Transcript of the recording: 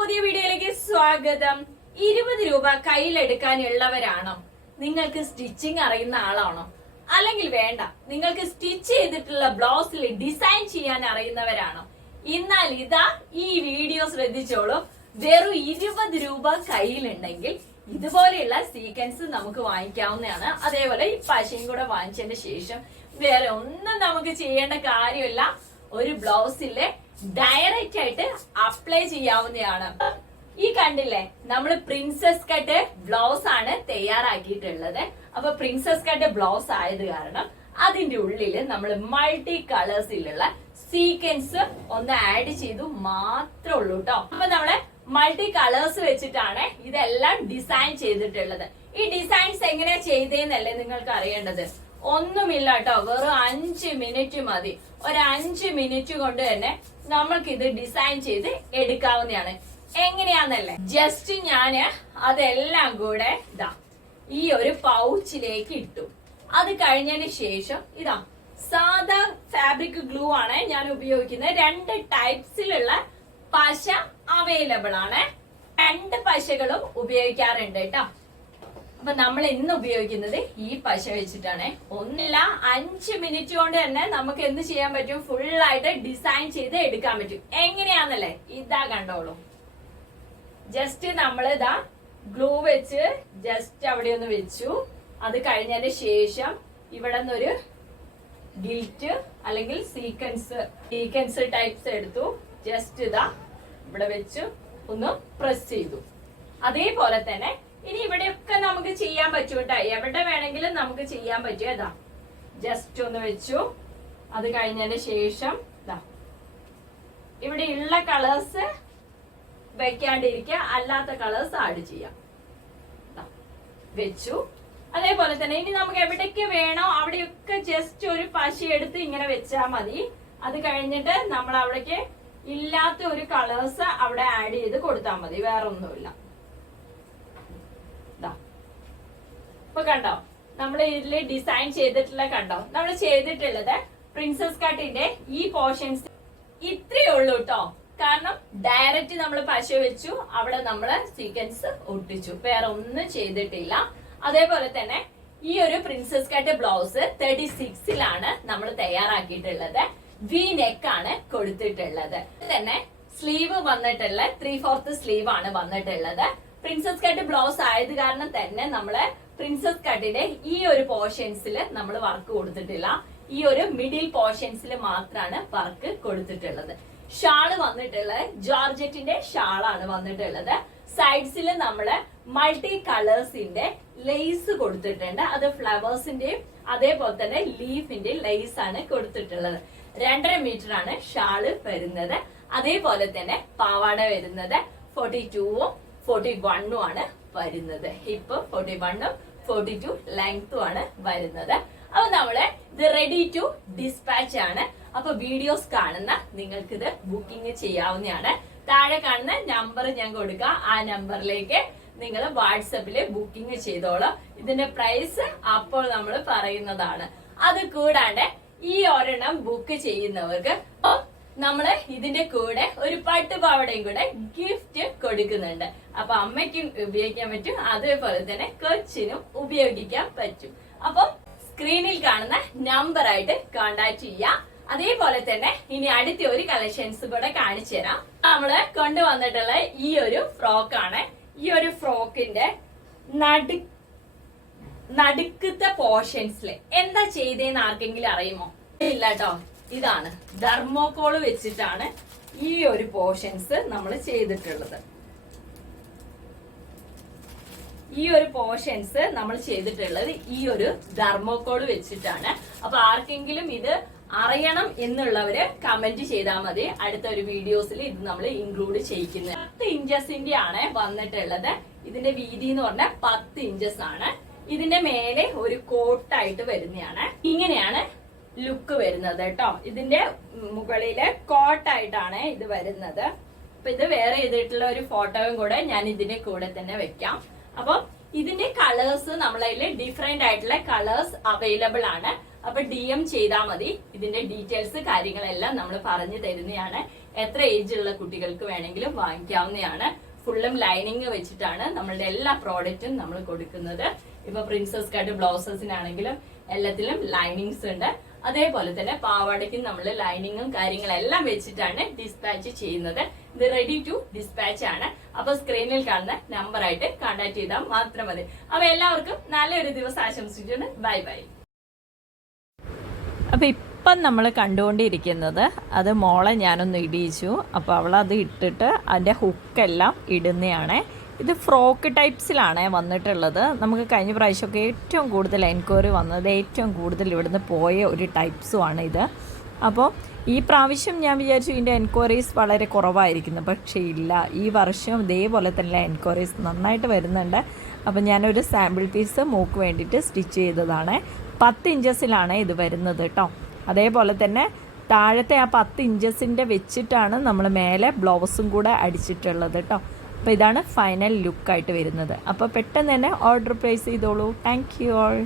പുതിയ വീഡിയോയിലേക്ക് സ്വാഗതം. 20 രൂപ കയ്യിലെടുക്കാനുള്ളവരാണോ? നിങ്ങൾക്ക് സ്റ്റിച്ചിങ് അറിയുന്ന ആളാണോ? അല്ലെങ്കിൽ വേണ്ട, നിങ്ങൾക്ക് സ്റ്റിച്ച് ചെയ്തിട്ടുള്ള ബ്ലൗസിൽ ഡിസൈൻ ചെയ്യാൻ അറിയുന്നവരാണോ? എന്നാൽ ഇതാ ഈ വീഡിയോ ശ്രദ്ധിച്ചോളൂ. വെറും 20 രൂപ കയ്യിലുണ്ടെങ്കിൽ ഇതുപോലെയുള്ള സീക്വൻസ് നമുക്ക് വാങ്ങിക്കാവുന്നതാണ്. അതേപോലെ ഈ പശയും കൂടെ വാങ്ങിച്ചതിന് ശേഷം വേറെ ഒന്നും നമുക്ക് ചെയ്യേണ്ട കാര്യമില്ല. ഒരു ബ്ലൗസിലെ ഡയറക്റ്റ് ആയിട്ട് അപ്ലൈ ചെയ്യാവുന്നതാണ്. ഈ കണ്ടില്ലേ, നമ്മൾ പ്രിൻസസ് കട്ട് ബ്ലൗസ് ആണ് തയ്യാറാക്കിയിട്ടുള്ളത്. അപ്പൊ പ്രിൻസസ് കട്ട് ബ്ലൗസ് ആയത് കാരണം അതിന്റെ ഉള്ളില് നമ്മൾ മൾട്ടി കളേഴ്സിലുള്ള സീക്വൻസ് ഒന്ന് ആഡ് ചെയ്തു മാത്രമേ ഉള്ളൂ കേട്ടോ. അപ്പൊ നമ്മള് മൾട്ടി കളേഴ്സ് വെച്ചിട്ടാണ് ഇതെല്ലാം ഡിസൈൻ ചെയ്തിട്ടുള്ളത്. ഈ ഡിസൈൻസ് എങ്ങനെയാ ചെയ്തേന്നല്ലേ നിങ്ങൾക്ക് അറിയേണ്ടത്. ഒന്നുമില്ല കേട്ടോ, വെറും 5 മിനിറ്റ് മതി. ഒരു 5 മിനിറ്റ് കൊണ്ട് തന്നെ നമ്മൾക്ക് ഇത് ഡിസൈൻ ചെയ്ത് എടുക്കാവുന്നതാണ്. എങ്ങനെയാന്നല്ലേ, ജസ്റ്റ് ഞാന് അതെല്ലാം കൂടെ ഇതാ ഈ ഒരു പൗച്ചിലേക്ക് ഇട്ടു. അത് കഴിഞ്ഞതിന് ശേഷം ഇതാ സാധാ ഫാബ്രിക് ഗ്ലൂ ആണ് ഞാൻ ഉപയോഗിക്കുന്നത്. 2 ടൈപ്സിലുള്ള പശ അവൈലബിൾ ആണ്. 2 പശകളും ഉപയോഗിക്കാറുണ്ട് കേട്ടോ. അപ്പൊ നമ്മൾ ഇന്ന് ഉപയോഗിക്കുന്നത് ഈ പശ വെച്ചിട്ടാണ്. ഒന്നില്ല 5 മിനിറ്റ് കൊണ്ട് തന്നെ നമുക്ക് എന്ത് ചെയ്യാൻ പറ്റും, ഫുള്ളായിട്ട് ഡിസൈൻ ചെയ്ത് എടുക്കാൻ പറ്റും. എങ്ങനെയാന്നല്ലേ, ഇതാ കണ്ടോളൂ. ജസ്റ്റ് നമ്മൾ ഇതാ ഗ്ലൂ വെച്ച് ജസ്റ്റ് അവിടെ ഒന്ന് വെച്ചു. അത് കഴിഞ്ഞതിന് ശേഷം ഇവിടെ നിന്നൊരു ഗിൽറ്റ് അല്ലെങ്കിൽ സീക്വൻസ് ടൈപ്സ് എടുത്തു. ജസ്റ്റ് ഇതാ ഇവിടെ വെച്ച് ഒന്ന് പ്രസ് ചെയ്തു. അതേപോലെ തന്നെ ഇനി ഇവിടെയൊക്കെ നമുക്ക് ചെയ്യാൻ പറ്റും കേട്ടോ. എവിടെ വേണമെങ്കിലും നമുക്ക് ചെയ്യാൻ പറ്റും. ഇതാ ജസ്റ്റ് ഒന്ന് വെച്ചു. അത് കഴിഞ്ഞതിന് ശേഷം ഇതാ ഇവിടെ ഉള്ള കളേഴ്സ് വെക്കാണ്ടിരിക്കുക, അല്ലാത്ത കളേഴ്സ് ആഡ് ചെയ്യാം. വെച്ചു. അതേപോലെ തന്നെ ഇനി നമുക്ക് എവിടേക്ക് വേണോ അവിടെയൊക്കെ ജസ്റ്റ് ഒരു പശ എടുത്ത് ഇങ്ങനെ വെച്ചാൽ മതി. അത് കഴിഞ്ഞിട്ട് നമ്മൾ അവിടേക്ക് ഇല്ലാത്ത ഒരു കളേഴ്സ് അവിടെ ആഡ് ചെയ്ത് കൊടുത്താൽ മതി, വേറെ ഒന്നുമില്ല. ഇപ്പൊ കണ്ടോ, നമ്മൾ ഇതിൽ ഡിസൈൻ ചെയ്തിട്ടുള്ള കണ്ടോ, നമ്മൾ ചെയ്തിട്ടുള്ളത് പ്രിൻസസ് കട്ടിന്റെ ഈ പോർഷൻസ് ഇത്രയേ ഉള്ളൂ കേട്ടോ. കാരണം ഡയറക്റ്റ് നമ്മൾ പശ വെച്ചു, അവിടെ നമ്മള് സീക്വൻസ് ഒട്ടിച്ചു, വേറെ ഒന്നും ചെയ്തിട്ടില്ല. അതേപോലെ തന്നെ ഈ ഒരു പ്രിൻസസ് കട്ട് ബ്ലൗസ് 36ലാണ് നമ്മൾ തയ്യാറാക്കിയിട്ടുള്ളത്. വി നെക്ക് ആണ് കൊടുത്തിട്ടുള്ളത്. തന്നെ സ്ലീവ് വന്നിട്ടുള്ള 3/4 സ്ലീവ് ആണ് വന്നിട്ടുള്ളത്. പ്രിൻസസ് കട്ട് ബ്ലൗസ് ആയത് കാരണം തന്നെ നമ്മള് പ്രിൻസസ് കട്ടിന്റെ ഈ ഒരു പോർഷൻസിൽ നമ്മൾ വർക്ക് കൊടുത്തിട്ടില്ല. ഈ ഒരു മിഡിൽ പോർഷൻസിൽ മാത്രമാണ് വർക്ക് കൊടുത്തിട്ടുള്ളത്. ഷാള് വന്നിട്ടുള്ളത് ജോർജറ്റിന്റെ ഷാളാണ് വന്നിട്ടുള്ളത്. സൈഡ്സിൽ നമ്മള് മൾട്ടി കളേഴ്സിന്റെ ലേസ് കൊടുത്തിട്ടുണ്ട്. അത് ഫ്ലവേഴ്സിന്റെയും അതേപോലെ തന്നെ ലീഫിന്റെ ലേസ് ആണ് കൊടുത്തിട്ടുള്ളത്. 2.5 മീറ്റർ ആണ് ഷാള് വരുന്നത്. അതേപോലെ തന്നെ പാവാട വരുന്നത് 42ഉം 41ഉം ആണ് വരുന്നത്. ഹിപ്പ് 41ഉം 42 ലെങ്ത്തും ആണ് വരുന്നത്. അപ്പൊ നമ്മള് ഇത് റെഡി ടു ഡിസ്പാച്ച് ആണ്. അപ്പൊ വീഡിയോസ് കാണുന്ന നിങ്ങൾക്ക് ഇത് ബുക്കിംഗ് ചെയ്യാവുന്നതാണ്. താഴെ കാണുന്ന നമ്പർ ഞാൻ കൊടുക്കാം. ആ നമ്പറിലേക്ക് നിങ്ങൾ വാട്സപ്പില് ബുക്കിംഗ് ചെയ്തോളാം. ഇതിന്റെ പ്രൈസ് അപ്പോൾ നമ്മൾ പറയുന്നതാണ്. അത് കൂടാണ്ട് ഈ ഒരെണ്ണം ബുക്ക് ചെയ്യുന്നവർക്ക് നമ്മള് ഇതിന്റെ കൂടെ ഒരു പട്ടുപാവടയും കൂടെ ഗിഫ്റ്റ് കൊടുക്കുന്നുണ്ട്. അപ്പൊ അമ്മയ്ക്കും ഉപയോഗിക്കാൻ പറ്റും, അതേപോലെ തന്നെ കൊച്ചിനും ഉപയോഗിക്കാൻ പറ്റും. അപ്പൊ സ്ക്രീനിൽ കാണുന്ന നമ്പർ ആയിട്ട് കോണ്ടാക്ട് ചെയ്യാം. അതേപോലെ തന്നെ ഇനി അടുത്ത ഒരു കളക്ഷൻസ് കൂടെ കാണിച്ചു തരാം. നമ്മള് കൊണ്ടുവന്നിട്ടുള്ള ഈ ഒരു ഫ്രോക്കാണ്. ഈ ഒരു ഫ്രോക്കിന്റെ നടുക്കത്തെ പോർഷൻസില് എന്താ ചെയ്തേന്ന് ആർക്കെങ്കിലും അറിയുമോ? ഇല്ല കേട്ടോ. ഇതാണ് ധർമോക്കോള് വെച്ചിട്ടാണ് ഈ ഒരു പോർഷൻസ് നമ്മൾ ചെയ്തിട്ടുള്ളത്. ഈ ഒരു പോർഷൻസ് നമ്മൾ ചെയ്തിട്ടുള്ളത് ഈ ഒരു ധർമോക്കോള് വെച്ചിട്ടാണ്. അപ്പൊ ആർക്കെങ്കിലും ഇത് അറിയണം എന്നുള്ളവര് കമന്റ് ചെയ്താൽ മതി. അടുത്ത ഒരു വീഡിയോസിൽ ഇത് നമ്മൾ ഇൻക്ലൂഡ് ചെയ്യിക്കുന്നത്. 10 ഇഞ്ചസിന്റെ ആണ് വന്നിട്ടുള്ളത്. ഇതിന്റെ വീതി എന്ന് പറഞ്ഞാൽ 10 ഇഞ്ചസ് ആണ്. ഇതിന്റെ മേലെ ഒരു കോട്ടായിട്ട് വരുന്നതാണ്. ഇങ്ങനെയാണ് ലുക്ക് വരുന്നത് കേട്ടോ. ഇതിന്റെ മുകളില് കോട്ടായിട്ടാണ് ഇത് വരുന്നത്. അപ്പൊ ഇത് വേറെ ചെയ്തിട്ടുള്ള ഒരു ഫോട്ടോയും കൂടെ ഞാൻ ഇതിന്റെ കൂടെ തന്നെ വെക്കാം. അപ്പൊ ഇതിന്റെ കളേഴ്സ് നമ്മളതിൽ ഡിഫറെന്റ് ആയിട്ടുള്ള കളേഴ്സ് അവൈലബിൾ ആണ്. അപ്പൊ DM ചെയ്താൽ മതി. ഇതിന്റെ ഡീറ്റെയിൽസ് കാര്യങ്ങളെല്ലാം നമ്മൾ പറഞ്ഞു തരുന്നതാണ്. എത്ര ഏജ് ഉള്ള കുട്ടികൾക്ക് വേണമെങ്കിലും വാങ്ങിക്കാവുന്നതാണ്. ഫുള്ളും ലൈനിങ് വെച്ചിട്ടാണ് നമ്മളുടെ എല്ലാ പ്രോഡക്റ്റും നമ്മൾ കൊടുക്കുന്നത്. ഇപ്പൊ പ്രിൻസസ് കട്ട് ബ്ലൗസസിനാണെങ്കിലും എല്ലാത്തിലും ലൈനിങ്സ് ഉണ്ട്. അതേപോലെ തന്നെ പാവാടയ്ക്കും നമ്മൾ ലൈനിങ്ങും കാര്യങ്ങളെല്ലാം വെച്ചിട്ടാണ് ഡിസ്പാച്ച് ചെയ്യുന്നത്. ഇത് റെഡി ടു ഡിസ്പാച്ച് ആണ്. അപ്പൊ സ്ക്രീനിൽ കാണുന്ന നമ്പറായിട്ട് കോൺടാക്ട് ചെയ്താൽ മാത്രം മതി. അപ്പൊ എല്ലാവർക്കും നല്ലൊരു ദിവസം ആശംസിച്ചിട്ടുണ്ട്. Bye bye. അപ്പോൾ ഇപ്പം നമ്മൾ കണ്ടുകൊണ്ടിരിക്കുന്നത് അത് മോളെ ഞാനൊന്ന് ഇടിയിച്ചു. അപ്പോൾ അവളത് ഇട്ടിട്ട് അതിൻ്റെ ഹുക്കെല്ലാം ഇടുന്നതാണ്. ഇത് ഫ്രോക്ക് ടൈപ്സിലാണ് വന്നിട്ടുള്ളത്. നമുക്ക് കഴിഞ്ഞ പ്രാവശ്യമൊക്കെ ഏറ്റവും കൂടുതൽ എൻക്വയറി വന്നത്, ഏറ്റവും കൂടുതൽ ഇവിടുന്ന് പോയ ഒരു ടൈപ്സുമാണ് ഇത്. അപ്പോൾ ഈ പ്രാവശ്യം ഞാൻ വിചാരിച്ചു ഇതിൻ്റെ എൻക്വയറീസ് വളരെ കുറവായിരിക്കുന്നു. പക്ഷേ ഇല്ല, ഈ വർഷം ഇതേപോലെ തന്നെ എൻക്വയറീസ് നന്നായിട്ട് വരുന്നുണ്ട്. അപ്പോൾ ഞാനൊരു സാമ്പിൾ പീസ് മൂക്ക് വേണ്ടിയിട്ട് സ്റ്റിച്ച് ചെയ്തതാണ്. 10 ഇഞ്ചസിലാണ് ഇത് വരുന്നത് കേട്ടോ. അതേപോലെ തന്നെ താഴത്തെ ആ 10 ഇഞ്ചസിൻ്റെ വെച്ചിട്ടാണ് നമ്മൾ മേലെ ബ്ലൗസും കൂടെ അടിച്ചിട്ടുള്ളത് കേട്ടോ. അപ്പോൾ ഇതാണ് ഫൈനൽ ലുക്കായിട്ട് വരുന്നത്. അപ്പോൾ പെട്ടെന്ന് തന്നെ ഓർഡർ പ്ലേസ് ചെയ്തോളൂ. Thank you all.